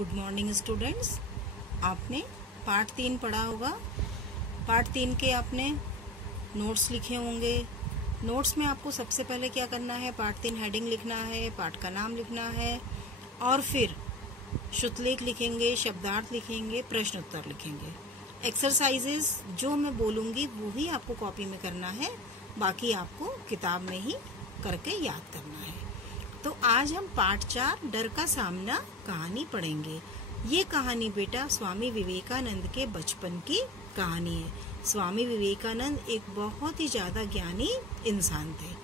Good morning students. आपने part 3 पढ़ा होगा। पार्ट 3 के आपने नोट्स लिखे होंगे। नोट्स में आपको सबसे पहले क्या करना है, पार्ट 3 हेडिंग लिखना है, पार्ट का नाम लिखना है और फिर श्रुतलेख लिखेंगे, शब्दार्थ लिखेंगे, प्रश्न उत्तर लिखेंगे। एक्सरसाइजेस जो मैं बोलूँगी वो ही आपको कॉपी में करना है, बाकी आपको किताब में ही करके याद करना है। तो आज हम पार्ट 4 डर का सामना कहानी पढ़ेंगे। ये कहानी बेटा स्वामी विवेकानंद के बचपन की कहानी है। स्वामी विवेकानंद एक बहुत ही ज्यादा ज्ञानी इंसान थे।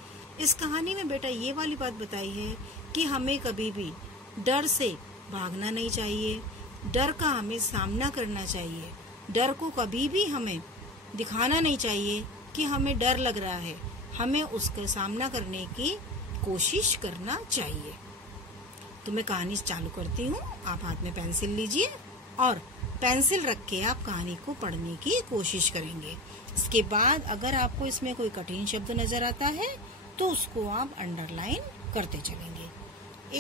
इस कहानी में बेटा ये वाली बात बताई है कि हमें कभी भी डर से भागना नहीं चाहिए, डर का हमें सामना करना चाहिए। डर को कभी भी हमें दिखाना नहीं चाहिए कि हमें डर लग रहा है, हमें उसका सामना करने की कोशिश करना चाहिए। तो मैं कहानी चालू करती हूँ। आप हाथ में पेंसिल लीजिए और पेंसिल रख के आप कहानी को पढ़ने की कोशिश करेंगे। इसके बाद अगर आपको इसमें कोई कठिन शब्द नजर आता है तो उसको आप अंडरलाइन करते चलेंगे।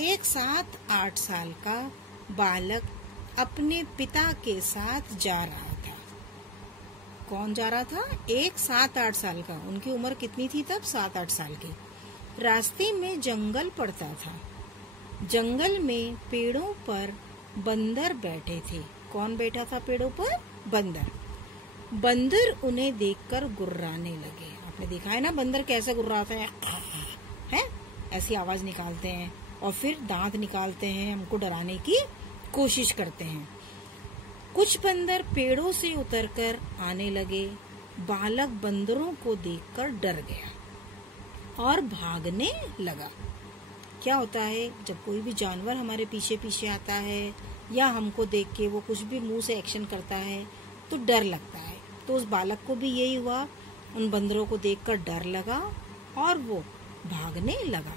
एक 7-8 साल का बालक अपने पिता के साथ जा रहा था। कौन जा रहा था? एक 7-8 साल का। उनकी उम्र कितनी थी तब? 7-8 साल की। रास्ते में जंगल पड़ता था। जंगल में पेड़ों पर बंदर बैठे थे। कौन बैठा था पेड़ों पर? बंदर। बंदर उन्हें देखकर गुर्राने लगे। आपने देखा है ना बंदर कैसे गुर्राते हैं? ऐसी आवाज निकालते हैं और फिर दांत निकालते हैं, हमको डराने की कोशिश करते हैं। कुछ बंदर पेड़ों से उतरकर आने लगे। बालक बंदरों को देखकर डर गया और भागने लगा। क्या होता है जब कोई भी जानवर हमारे पीछे पीछे आता है या हमको देख के वो कुछ भी मुंह से एक्शन करता है तो डर लगता है। तो उस बालक को भी यही हुआ, उन बंदरों को देखकर डर लगा और वो भागने लगा।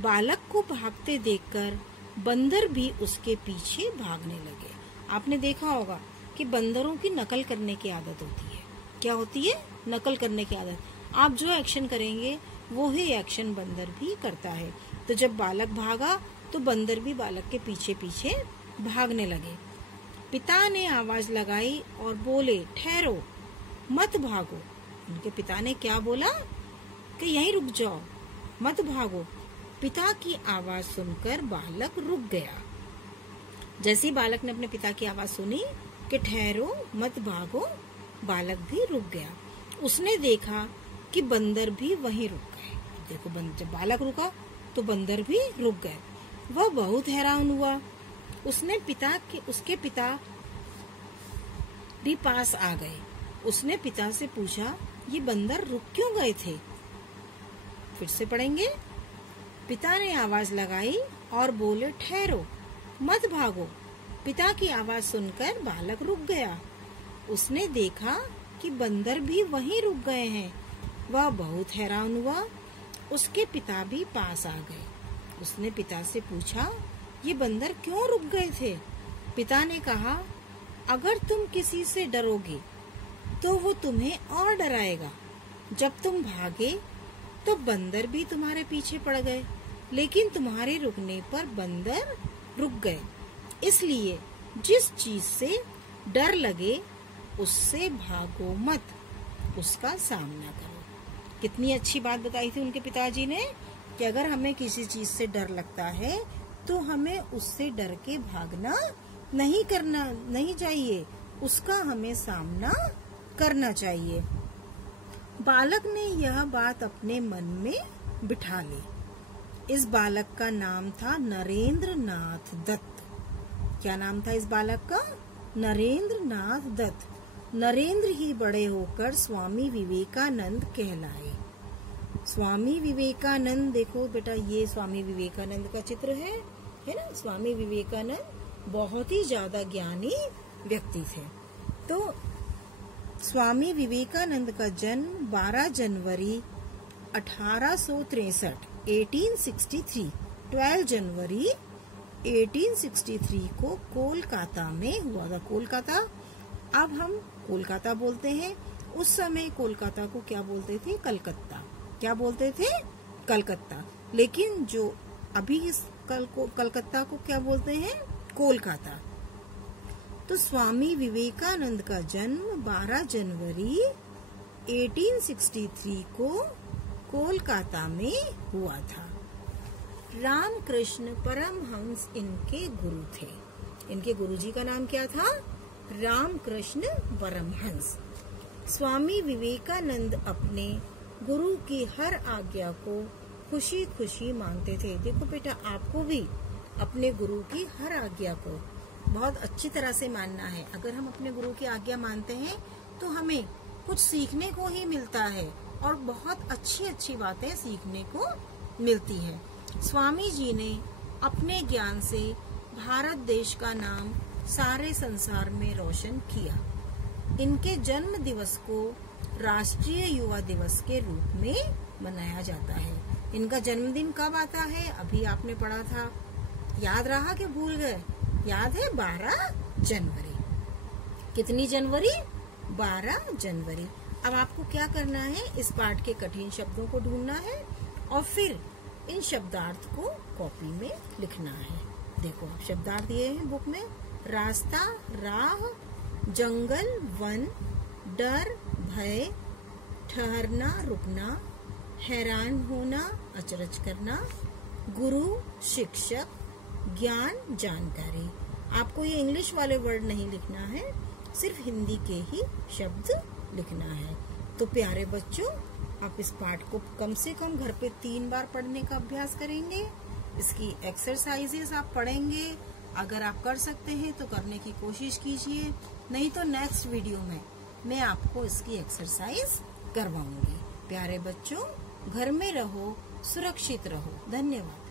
बालक को भागते देखकर बंदर भी उसके पीछे भागने लगे। आपने देखा होगा कि बंदरों की नकल करने की आदत होती है। क्या होती है? नकल करने की आदत। आप जो एक्शन करेंगे वो ही एक्शन बंदर भी करता है। तो जब बालक भागा तो बंदर भी बालक के पीछे पीछे भागने लगे। पिता ने आवाज लगाई और बोले, ठहरो, मत भागो। उनके पिता ने क्या बोला कि यहीं रुक जाओ, मत भागो। पिता की आवाज सुनकर बालक रुक गया। जैसे ही बालक ने अपने पिता की आवाज सुनी कि ठहरो, मत भागो, बालक भी रुक गया। उसने देखा कि बंदर भी वहीं रुक गए। देखो, जब बालक रुका तो बंदर भी रुक गए। वह बहुत हैरान हुआ। उसके पिता भी पास आ गए। उसने पिता से पूछा, ये बंदर रुक क्यों गए थे? फिर से पढ़ेंगे। पिता ने आवाज लगाई और बोले, ठहरो, मत भागो। पिता की आवाज सुनकर बालक रुक गया। उसने देखा कि बंदर भी वहीं रुक गए हैं। वह बहुत हैरान हुआ। उसके पिता भी पास आ गए। उसने पिता से पूछा, ये बंदर क्यों रुक गए थे? पिता ने कहा, अगर तुम किसी से डरोगे तो वो तुम्हें और डराएगा। जब तुम भागे तो बंदर भी तुम्हारे पीछे पड़ गए, लेकिन तुम्हारे रुकने पर बंदर रुक गए। इसलिए जिस चीज से डर लगे उससे भागो मत, उसका सामना करो। कितनी अच्छी बात बताई थी उनके पिताजी ने कि अगर हमें किसी चीज से डर लगता है तो हमें उससे डर के भागना नहीं चाहिए, उसका हमें सामना करना चाहिए। बालक ने यह बात अपने मन में बिठा ली। इस बालक का नाम था नरेंद्र नाथ दत्त। क्या नाम था इस बालक का? नरेंद्र नाथ दत्त। नरेंद्र ही बड़े होकर स्वामी विवेकानंद कहलाए। स्वामी विवेकानंद, देखो बेटा, ये स्वामी विवेकानंद का चित्र है ना। स्वामी विवेकानंद बहुत ही ज्यादा ज्ञानी व्यक्ति थे। तो स्वामी विवेकानंद का जन्म 12 जनवरी 1863 12 जनवरी 1863 को कोलकाता में हुआ था। कोलकाता, अब हम कोलकाता बोलते हैं, उस समय कोलकाता को क्या बोलते थे? कलकत्ता। क्या बोलते थे? कलकत्ता। लेकिन जो अभी इस कलकत्ता को क्या बोलते हैं? कोलकाता। तो स्वामी विवेकानंद का जन्म 12 जनवरी 1863 को कोलकाता में हुआ था। रामकृष्ण परमहंस इनके गुरु थे। इनके गुरुजी का नाम क्या था? रामकृष्ण परमहंस। स्वामी विवेकानंद अपने गुरु की हर आज्ञा को खुशी खुशी मानते थे। देखो बेटा, आपको भी अपने गुरु की हर आज्ञा को बहुत अच्छी तरह से मानना है। अगर हम अपने गुरु की आज्ञा मानते हैं तो हमें कुछ सीखने को ही मिलता है और बहुत अच्छी अच्छी बातें सीखने को मिलती है। स्वामी जी ने अपने ज्ञान से भारत देश का नाम सारे संसार में रोशन किया। इनके जन्म दिवस को राष्ट्रीय युवा दिवस के रूप में मनाया जाता है। इनका जन्मदिन कब आता है? अभी आपने पढ़ा था, याद रहा कि भूल गए? याद है, 12 जनवरी। कितनी जनवरी? 12 जनवरी। अब आपको क्या करना है? इस पाठ के कठिन शब्दों को ढूंढना है और फिर इन शब्दार्थ को कॉपी में लिखना है। देखो, शब्दार्थ दिए हैं बुक में। रास्ता, राह, जंगल, वन, डर, भय, ठहरना, रुकना, हैरान होना, अचरज करना, गुरु, शिक्षक, ज्ञान, जानकारी। आपको ये इंग्लिश वाले वर्ड नहीं लिखना है, सिर्फ हिंदी के ही शब्द लिखना है। तो प्यारे बच्चों, आप इस पाठ को कम से कम घर पे 3 बार पढ़ने का अभ्यास करेंगे। इसकी एक्सरसाइजेस आप पढ़ेंगे। अगर आप कर सकते हैं तो करने की कोशिश कीजिए, नहीं तो नेक्स्ट वीडियो में मैं आपको इसकी एक्सरसाइज करवाऊंगी। प्यारे बच्चों, घर में रहो, सुरक्षित रहो। धन्यवाद।